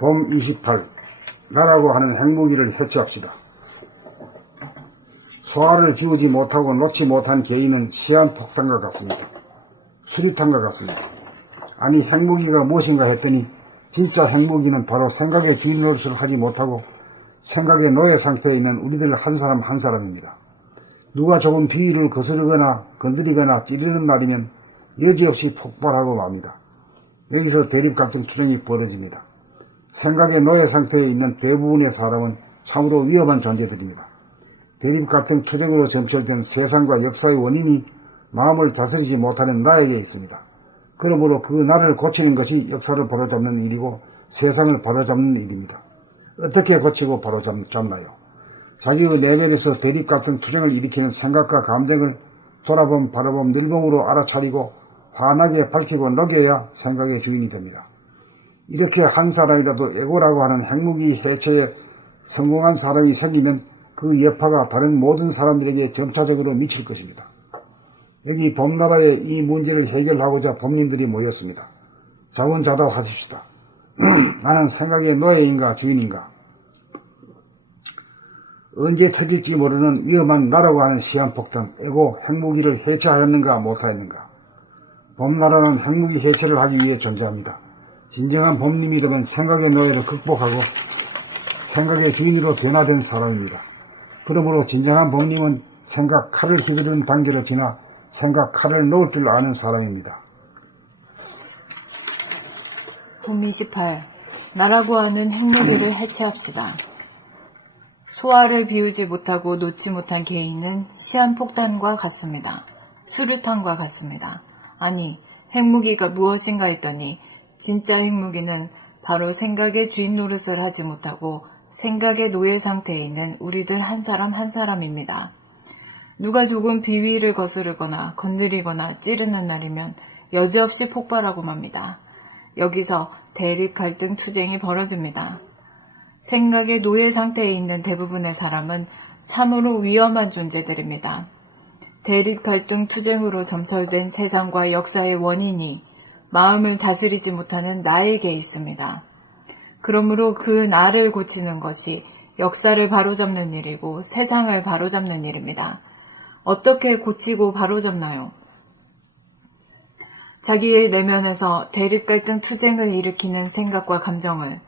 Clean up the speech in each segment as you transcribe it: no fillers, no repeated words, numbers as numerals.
봄 28. 나라고 하는 핵무기를 해체합시다. 소화를 비우지 못하고 놓지 못한 개인은 시한폭탄과 같습니다. 수류탄과 같습니다. 아니 핵무기가 무엇인가 했더니 진짜 핵무기는 바로 생각의 주인 노릇을 하지 못하고 생각의 노예 상태에 있는 우리들 한 사람 한 사람입니다. 누가 조금 비위를 거스르거나 건드리거나 찌르는 날이면 여지없이 폭발하고 맙니다. 여기서 대립갈등 투쟁이 벌어집니다. 생각의 노예 상태에 있는 대부분의 사람은 참으로 위험한 존재들입니다. 대립갈등 투쟁으로 점철된 세상과 역사의 원인이 마음을 다스리지 못하는 나에게 있습니다. 그러므로 그 나를 고치는 것이 역사를 바로잡는 일이고 세상을 바로잡는 일입니다. 어떻게 고치고 바로잡나요? 자기의 내면에서 대립갈등 투쟁을 일으키는 생각과 감정을 돌아봄, 바라봄, 늘봄으로 알아차리고 환하게 밝히고 녹여야 생각의 주인이 됩니다. 이렇게 한 사람이라도 에고라고 하는 핵무기 해체에 성공한 사람이 생기면 그 여파가 다른 모든 사람들에게 점차적으로 미칠 것입니다. 여기 봄나라에 이 문제를 해결하고자 법님들이 모였습니다. 자원자답하십시다. 나는 생각의 노예인가 주인인가? 언제 터질지 모르는 위험한 나라고 하는 시한폭탄, 에고, 핵무기를 해체하였는가 못하였는가? 봄나라는 핵무기 해체를 하기 위해 존재합니다. 진정한 법님이라면 생각의 노예를 극복하고 생각의 주인으로 변화된 사람입니다. 그러므로 진정한 법님은 생각 칼을 휘두르는 단계를 지나 생각 칼을 놓을 줄 아는 사람입니다. 봄 28. 나라고 하는 핵무기를 해체합시다. 소화를 비우지 못하고 놓지 못한 개인은 시한폭탄과 같습니다. 수류탄과 같습니다. 아니, 핵무기가 무엇인가 했더니 진짜 핵무기는 바로 생각의 주인 노릇을 하지 못하고 생각의 노예 상태에 있는 우리들 한 사람 한 사람입니다. 누가 조금 비위를 거스르거나 건드리거나 찌르는 날이면 여지없이 폭발하고 맙니다. 여기서 대립 갈등 투쟁이 벌어집니다. 생각의 노예 상태에 있는 대부분의 사람은 참으로 위험한 존재들입니다. 대립 갈등 투쟁으로 점철된 세상과 역사의 원인이 마음을 다스리지 못하는 나에게 있습니다. 그러므로 그 나를 고치는 것이 역사를 바로잡는 일이고 세상을 바로잡는 일입니다. 어떻게 고치고 바로잡나요? 자기의 내면에서 대립 갈등 투쟁을 일으키는 생각과 감정을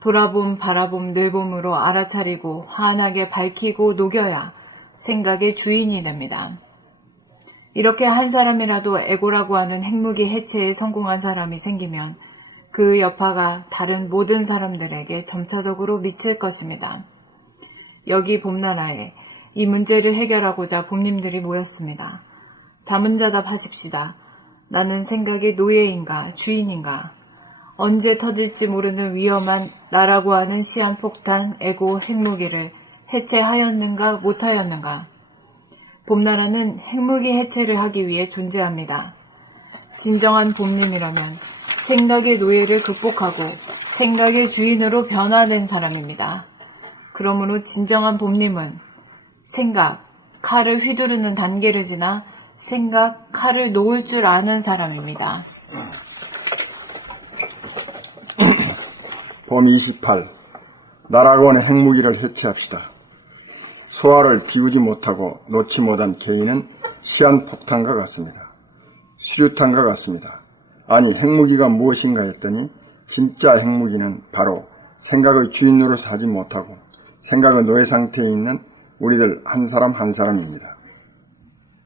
돌아봄, 바라봄, 늘봄으로 알아차리고 환하게 밝히고 녹여야 생각의 주인이 됩니다. 이렇게 한 사람이라도 에고라고 하는 핵무기 해체에 성공한 사람이 생기면 그 여파가 다른 모든 사람들에게 점차적으로 미칠 것입니다. 여기 봄나라에 이 문제를 해결하고자 봄님들이 모였습니다. 자문자답하십시다. 나는 생각의 노예인가 주인인가? 언제 터질지 모르는 위험한 나라고 하는 시한폭탄, 에고, 핵무기를 해체하였는가 못하였는가? 봄나라는 핵무기 해체를 하기 위해 존재합니다. 진정한 봄님이라면 생각의 노예를 극복하고 생각의 주인으로 변화된 사람입니다. 그러므로 진정한 봄님은 생각, 칼을 휘두르는 단계를 지나 생각, 칼을 놓을 줄 아는 사람입니다. 봄 28. 나라고 하는 핵무기를 해체합시다. 소화를 비우지 못하고 놓지 못한 개인은 시한폭탄과 같습니다. 수류탄과 같습니다. 아니 핵무기가 무엇인가 했더니 진짜 핵무기는 바로 생각의 주인 노릇을 하지 못하고 생각의 노예 상태에 있는 우리들 한 사람 한 사람입니다.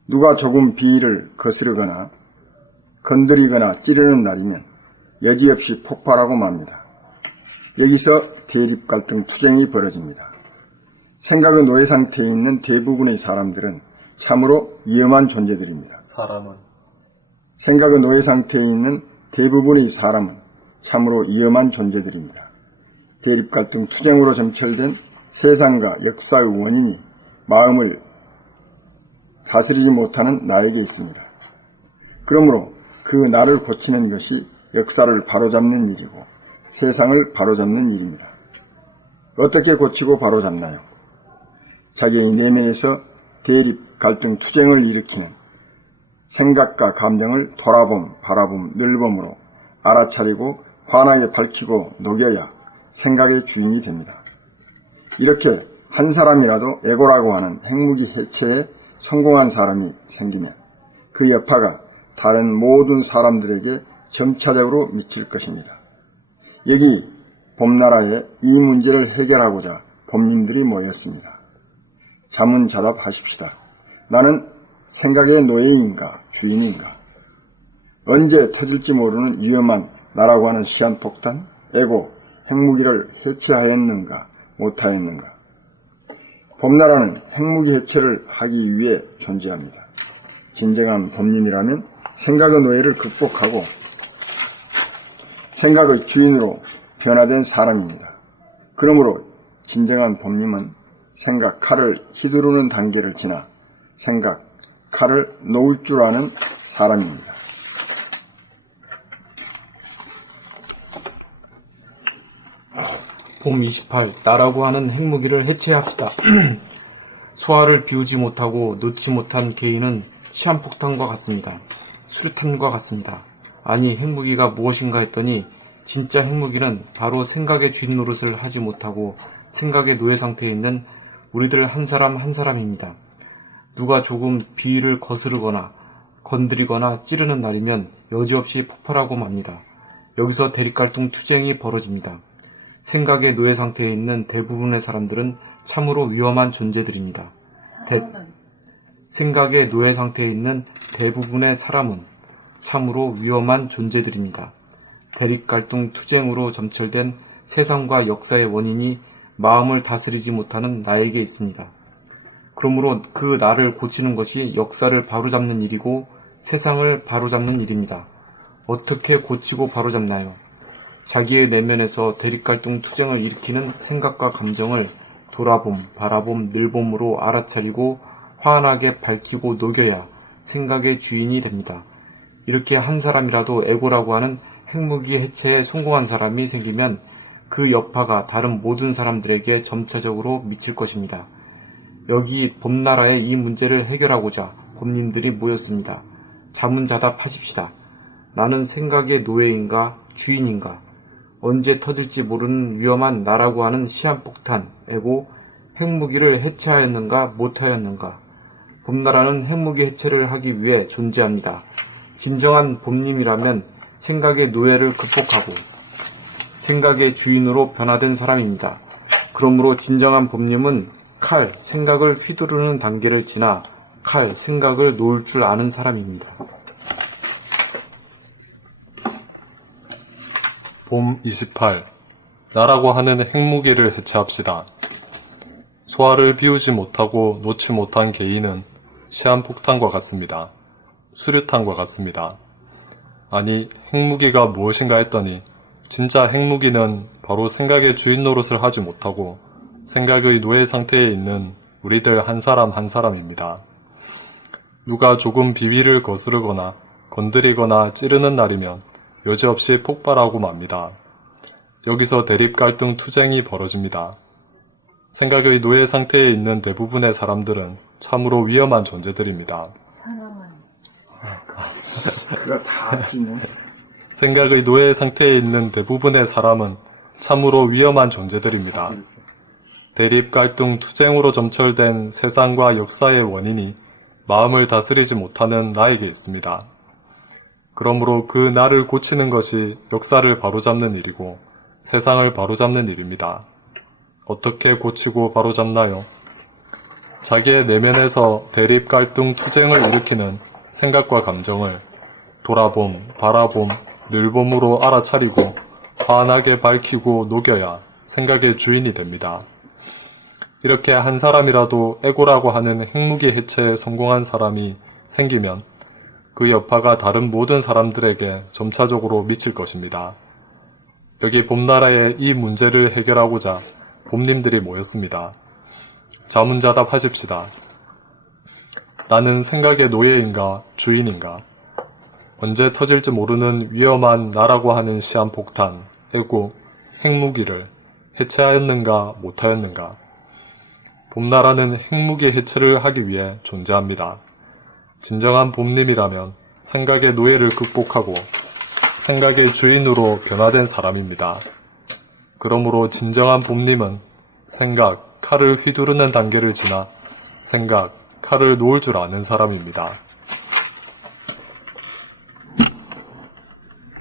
누가 조금 비위를 거스르거나 건드리거나 찌르는 날이면 여지없이 폭발하고 맙니다. 여기서 대립 갈등 투쟁이 벌어집니다. 생각의 노예 상태에 있는 대부분의 사람들은 참으로 위험한 존재들입니다. 생각의 노예 상태에 있는 대부분의 사람은 참으로 위험한 존재들입니다. 대립 갈등 투쟁으로 점철된 세상과 역사의 원인이 마음을 다스리지 못하는 나에게 있습니다. 그러므로 그 나를 고치는 것이 역사를 바로잡는 일이고 세상을 바로잡는 일입니다. 어떻게 고치고 바로잡나요? 자기의 내면에서 대립, 갈등, 투쟁을 일으키는 생각과 감정을 돌아봄, 바라봄, 늘봄으로 알아차리고 환하게 밝히고 녹여야 생각의 주인이 됩니다. 이렇게 한 사람이라도 에고라고 하는 핵무기 해체에 성공한 사람이 생기면 그 여파가 다른 모든 사람들에게 점차적으로 미칠 것입니다. 여기 봄나라에 이 문제를 해결하고자 법님들이 모였습니다. 자문자답하십시다. 나는 생각의 노예인가 주인인가? 언제 터질지 모르는 위험한 나라고 하는 시한폭탄, 에고, 핵무기를 해체하였는가 못하였는가? 봄나라는 핵무기 해체를 하기 위해 존재합니다. 진정한 법님이라면 생각의 노예를 극복하고 생각의 주인으로 변화된 사람입니다. 그러므로 진정한 법님은 생각 칼을 휘두르는 단계를 지나 생각 칼을 놓을 줄 아는 사람입니다. 봄 28. 나라고 하는 핵무기를 해체합시다. 소화를 비우지 못하고 놓지 못한 개인은 시한폭탄과 같습니다. 수류탄과 같습니다. 아니 핵무기가 무엇인가 했더니 진짜 핵무기는 바로 생각의 주인 노릇을 하지 못하고 생각의 노예 상태에 있는 우리들 한 사람 한 사람입니다. 누가 조금 비위를 거스르거나 건드리거나 찌르는 날이면 여지없이 폭발하고 맙니다. 여기서 대립갈등 투쟁이 벌어집니다. 생각의 노예 상태에 있는 대부분의 사람들은 참으로 위험한 존재들입니다. 생각의 노예 상태에 있는 대부분의 사람은 참으로 위험한 존재들입니다. 대립갈등 투쟁으로 점철된 세상과 역사의 원인이 마음을 다스리지 못하는 나에게 있습니다. 그러므로 그 나를 고치는 것이 역사를 바로잡는 일이고 세상을 바로잡는 일입니다. 어떻게 고치고 바로잡나요? 자기의 내면에서 대립갈등 투쟁을 일으키는 생각과 감정을 돌아봄, 바라봄, 늘봄으로 알아차리고 환하게 밝히고 녹여야 생각의 주인이 됩니다. 이렇게 한 사람이라도 에고라고 하는 핵무기 해체에 성공한 사람이 생기면 그 여파가 다른 모든 사람들에게 점차적으로 미칠 것입니다. 여기 봄나라의 이 문제를 해결하고자 법님들이 모였습니다. 자문자답하십시다. 나는 생각의 노예인가 주인인가? 언제 터질지 모르는 위험한 나라고 하는 시한폭탄, 에고, 핵무기를 해체하였는가 못하였는가? 봄나라는 핵무기 해체를 하기 위해 존재합니다. 진정한 봄님이라면 생각의 노예를 극복하고 생각의 주인으로 변화된 사람입니다. 그러므로 진정한 봄님은 칼, 생각을 휘두르는 단계를 지나 칼, 생각을 놓을 줄 아는 사람입니다. 봄 28. 나라고 하는 핵무기를 해체합시다. 소화를 비우지 못하고 놓지 못한 개인은 시한폭탄과 같습니다. 수류탄과 같습니다. 아니 핵무기가 무엇인가 했더니 진짜 핵무기는 바로 생각의 주인 노릇을 하지 못하고 생각의 노예 상태에 있는 우리들 한 사람 한 사람입니다. 누가 조금 비위를 거스르거나 건드리거나 찌르는 날이면 여지없이 폭발하고 맙니다. 여기서 대립갈등 투쟁이 벌어집니다. 생각의 노예 상태에 있는 대부분의 사람들은 참으로 위험한 존재들입니다. 그거 다 틀리네. 생각의 노예 상태에 있는 대부분의 사람은 참으로 위험한 존재들입니다. 대립갈등 투쟁으로 점철된 세상과 역사의 원인이 마음을 다스리지 못하는 나에게 있습니다. 그러므로 그 나를 고치는 것이 역사를 바로잡는 일이고 세상을 바로잡는 일입니다. 어떻게 고치고 바로잡나요? 자기의 내면에서 대립, 갈등, 투쟁을 일으키는 생각과 감정을 돌아봄, 바라봄, 늘봄으로 알아차리고 환하게 밝히고 녹여야 생각의 주인이 됩니다. 이렇게 한 사람이라도 에고라고 하는 핵무기 해체에 성공한 사람이 생기면 그 여파가 다른 모든 사람들에게 점차적으로 미칠 것입니다. 여기 봄나라의 이 문제를 해결하고자 봄님들이 모였습니다. 자문자답하십시다. 나는 생각의 노예인가 주인인가? 언제 터질지 모르는 위험한 나라고 하는 시한폭탄, 에고, 핵무기를 해체하였는가 못하였는가? 봄나라는 핵무기 해체를 하기 위해 존재합니다. 진정한 봄님이라면 생각의 노예를 극복하고 생각의 주인으로 변화된 사람입니다. 그러므로 진정한 봄님은 생각, 칼을 휘두르는 단계를 지나 생각, 칼을 놓을 줄 아는 사람입니다.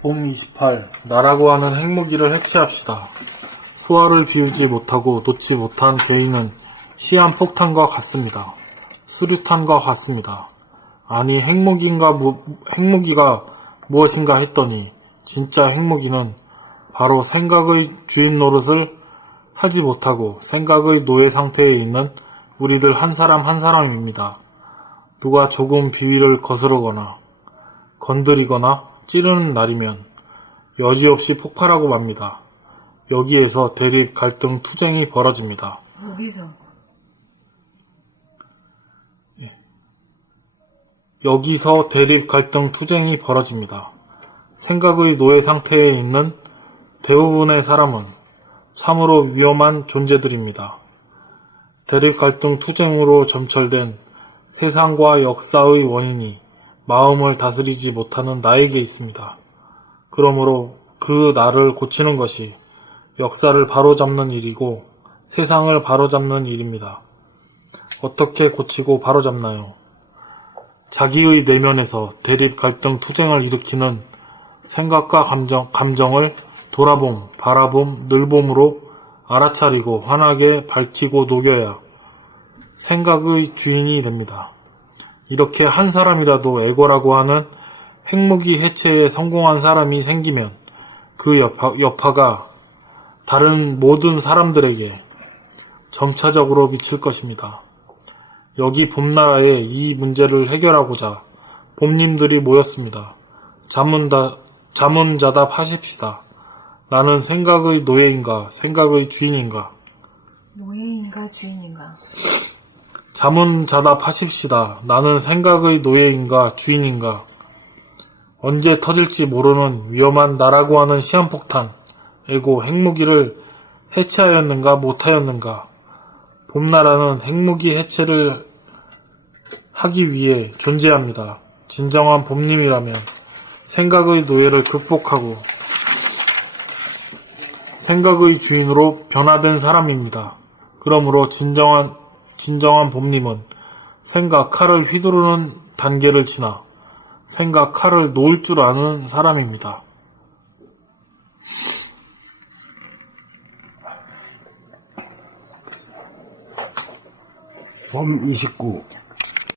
봄 28. 나라고 하는 핵무기를 해체합시다. 소화를 비우지 못하고 놓지 못한 개인은 시한폭탄과 같습니다. 수류탄과 같습니다. 아니 핵무기가 무엇인가 했더니 진짜 핵무기는 바로 생각의 주인 노릇을 하지 못하고 생각의 노예 상태에 있는 우리들 한 사람 한 사람입니다. 누가 조금 비위를 거스르거나 건드리거나 찌르는 날이면 여지없이 폭발하고 맙니다. 여기에서 대립, 갈등, 투쟁이 벌어집니다. 여기서 대립, 갈등, 투쟁이 벌어집니다. 생각의 노예 상태에 있는 대부분의 사람은 참으로 위험한 존재들입니다. 대립, 갈등, 투쟁으로 점철된 세상과 역사의 원인이 마음을 다스리지 못하는 나에게 있습니다. 그러므로 그 나를 고치는 것이 역사를 바로잡는 일이고 세상을 바로잡는 일입니다. 어떻게 고치고 바로잡나요? 자기의 내면에서 대립, 갈등, 투쟁을 일으키는 생각과 감정을 돌아봄, 바라봄, 늘봄으로 알아차리고 환하게 밝히고 녹여야 생각의 주인이 됩니다. 이렇게 한 사람이라도 에고라고 하는 핵무기 해체에 성공한 사람이 생기면 그 여파가 다른 모든 사람들에게 점차적으로 미칠 것입니다. 여기 봄나라에 이 문제를 해결하고자 봄님들이 모였습니다. 자문자답하십시다. 나는 생각의 노예인가 생각의 주인인가? 노예인가 주인인가? 자문자답하십시다. 나는 생각의 노예인가 주인인가? 언제 터질지 모르는 위험한 나라고 하는 시한폭탄, 에고 핵무기를 해체하였는가 못하였는가? 봄나라는 핵무기 해체를 하기 위해 존재합니다. 진정한 봄님이라면 생각의 노예를 극복하고 생각의 주인으로 변화된 사람입니다. 그러므로 진정한 봄님은 생각 칼을 휘두르는 단계를 지나 생각 칼을 놓을 줄 아는 사람입니다. 봄 29.